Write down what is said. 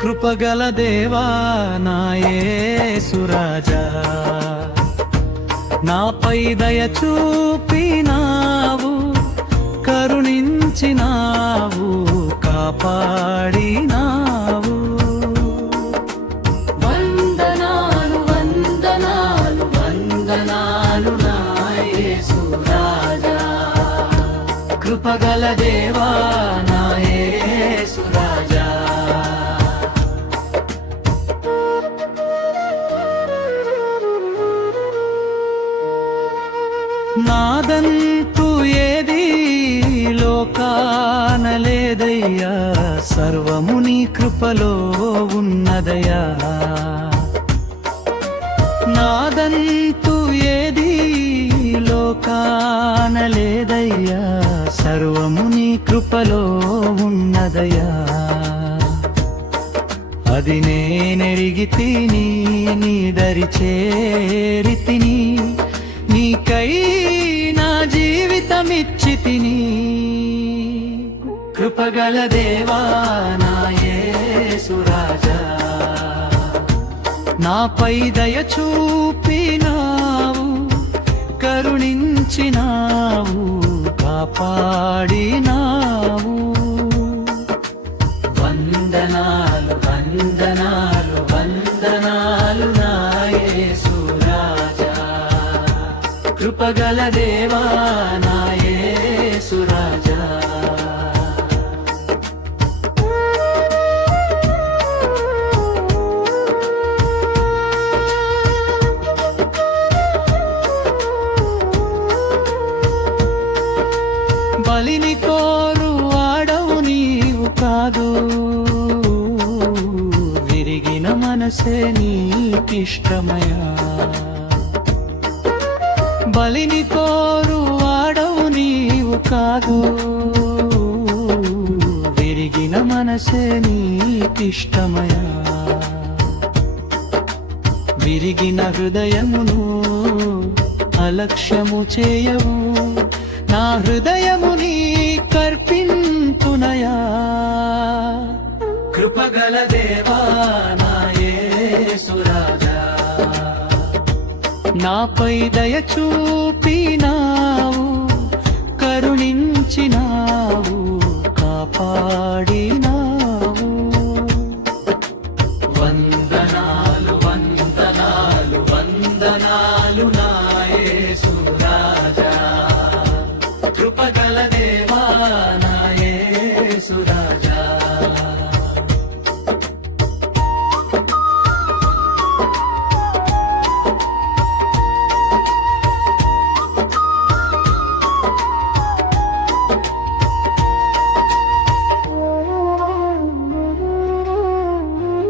కృపగల దేవా నా యేసు రాజా, నాపై దయ చూపినావు, కరుణించినావు, కాపాడినావు. వందనాలు వందనాలు వందనాలు నా యేసు రాజా, కృపగల దేవా నా యేసు రాజా. నాదంటూ ఏది లోకాన లేదయ్యా, సర్వము నీ కృపలో ఉన్నదయ్యా. నాదంటూ ఏది లోకాన లేదయ్యా, సర్వము నీ కృపలో ఉన్నదయ్యా. అది నేనెరిగితిని, నీ దరి చేరితిని, నీకై నా జీవితమిచ్చితిని. కృపగల దేవా నా యేసు రాజా, నాపై దయ చూపినావు, కరుణించినావు, కాపాడినావు. వందనాలు వందనాలు వందనాలు నా యేసు రాజా, కృపగల దేవా నా యేసు రాజా. బలిని కోరు వాడవు నీవు కాదు, విరిగిన మనసే నీకిష్టమయా. బలిని కోరు వాడవు నీవు కాదు, విరిగిన మనసే నీకిష్టమయా. విరిగిన హృదయమును అలక్ష్యము చేయవు, నా హృదయము నీ కర్పింతునయా. కృపగల దేవా నా యేసు రాజా, నాపై దయ చూపినావు, కరుణించినావు, కాపాడినావు. వందనాలు వందనాలు వందనాలు